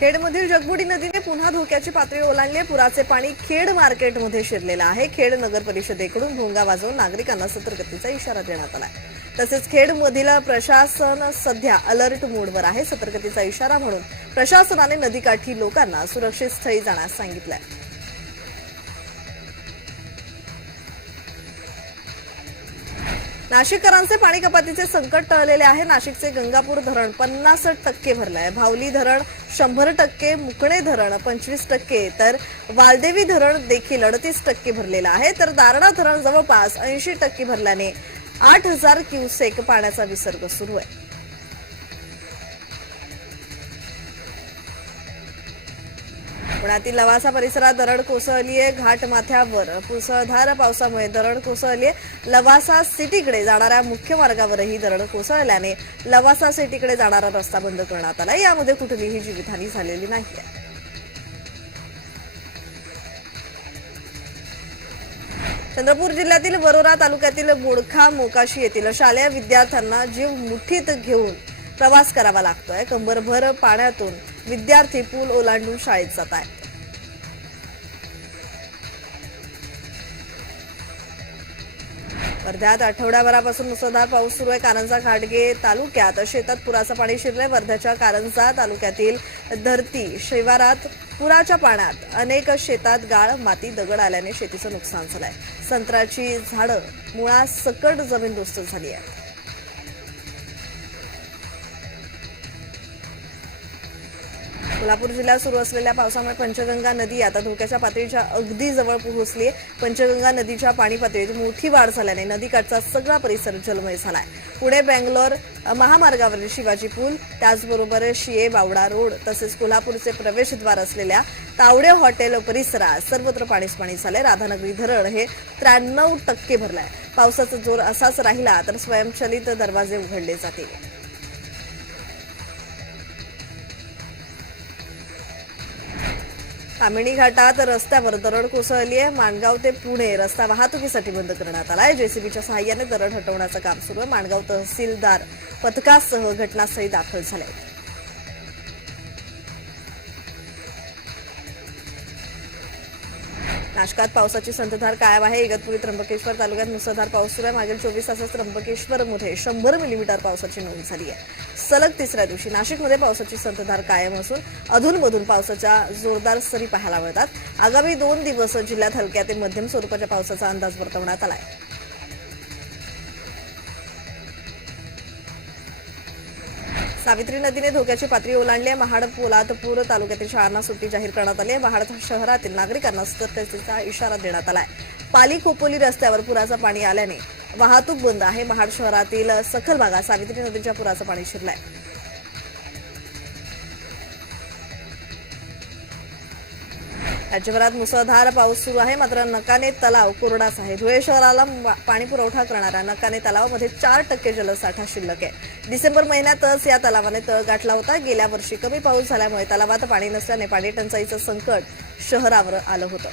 खेडमधील जगबुडी नदीने पुन्हा धोक्याची पातळी ओलांडली. पुराचे पाणी खेड मार्केटमध्ये शिरलेलं आहे. खेड नगर परिषदेकडून भोंगा वाजवून नागरिकांना सतर्कतेचा इशारा देण्यात आला आहे. तसेच खेडमधील प्रशासन सध्या अलर्ट मोडवर आहे. सतर्कतेचा इशारा म्हणून प्रशासनाने नदीकाठी लोकांना सुरक्षित स्थळी जाण्यास सांगितलं आहे नाशिककरांचे पाणी कपातीचे संकट टळलेले आहे. नाशिकचे गंगापूर धरण पन्नास टक्के भरलं आहे भावली धरण शंभर टक्के मुकणे धरण पंचवीस टक्के तर वालदेवी धरण देखील अडतीस टक्के भरलेलं आहे. तर दारणा धरण जवळपास ऐंशी टक्के भरल्याने आठ हजार क्युसेक पाण्याचा विसर्ग सुरू आहे. पुण्यातील लवासा परिसरात दरड कोसळली आहे घाट माथ्यावर मुसळधार पावसामुळे दरड कोसळली आहे लवासा सिटीकडे जाणाऱ्या मुख्य मार्गावरही दरड कोसळल्याने लवासा सिटीकडे जाणारा रस्ता बंद करण्यात आला. यामध्ये कुठलीही जीवितहानी झालेली नाही चंद्रपूर जिल्ह्यातील वरोरा तालुक्यातील बोडखा मोकाशी येथील शालेय विद्यार्थ्यांना जीव मुठीत घेऊन प्रवास करावा लागतोय. कंबरभर पाण्यातून विद्यार्थी पूल ओलांडून शाळेत जात आहेत. वर्ध्यात आठवड्याभरापासून मुसळधार पाऊस सुरू आहे. कारंजा घाटगे तालुक्यात शेतात पुराचं पाणी शिरलंय. वर्ध्याच्या कारंजा तालुक्यातील धरती शिवारात पुराच्या पाण्यात अनेक शेतात गाळ माती दगड आल्याने शेतीचं नुकसान झालंय. संत्र्याची झाडं मुळात सकट जमीनदोस्त झाली आहे कोल्हापूर जिल्ह्यात सुरू असलेल्या पावसामुळे पंचगंगा नदी आता धोक्याच्या पातळीच्या अगदी जवळ पोहोचली आहे. पंचगंगा नदीच्या पाणी पातळीत मोठी वाढ झाल्याने नदीकाठचा सगळा परिसर जलमय आहे पुणे बेंगलोर महामार्गावरील शिवाजी पूल त्याचबरोबर शिये बावडा रोड तसेच कोल्हापूरचे प्रवेशद्वार असलेल्या तावडे हॉटेल परिसरात सर्वत्र पाणीच पाणी झालंय. राधानगरी धरण हे त्र्याण्णव टक्के भरलंय. पावसाचा जोर असाच राहिला तर स्वयंचलित दरवाजे उघडले जातील. कामिणी घाटात रस्त्यावर दरड कोसळली आहे. माणगाव ते पुणे रस्ता वाहतुकीसाठी बंद करण्यात आला आहे जेसीबीच्या सहाय्याने दरड हटवण्याचं काम सुरू आहे. माणगाव तहसीलदार पथकासह घटनास्थळी दाखल झाले नाशकात पावसाची संततधार कायम आहे. इगतपुरी त्र्यंबकेश्वर तालुक्यात मुसळधार पाऊस सुरू आहे. मागील चोवीस तासात त्र्यंबकेश्वरमध्ये शंभर मिलीमीटर पावसाची नोंद झाली आहे. सलग तिसऱ्या दिवशी नाशिकमध्ये पावसाची संततधार कायम असून अधूनमधून पावसाच्या जोरदार सरी पाहायला मिळतात. आगामी दोन दिवस जिल्ह्यात हलक्या ते मध्यम स्वरूपाच्या पावसाचा अंदाज वर्तवण्यात आला आहे. सावित्री नदीने धोक्याची पातळी ओलांडली आहे. महाड पोलादपूर तालुक्यातील शाळांना सुट्टी जाहीर करण्यात आली आहे. महाड शहरातील नागरिकांना सतर्कतेचा इशारा देण्यात आला आहे. पाली खोपोली रस्त्यावर पुराचं पाणी आल्याने वाहतूक बंद आहे. महाड शहरातील सखल भागात सावित्री नदीच्या पुराचं पाणी शिरलंय. राज्यभरात मुसळधार पाऊस सुरू आहे. मात्र नकाने तलाव कोरडाच आहे धुळे शहराला मा- पाणी पुरवठा करणाऱ्या नकाने तलावामध्ये चार टक्के जलसाठा शिल्लक आहे. डिसेंबर महिन्यातच या तलावाने तळ गाठला होता. गेल्या वर्षी कमी पाऊस झाल्यामुळे तलावात पाणी नसल्याने पाणी टंचाईचं संकट शहरावर आलं होतं.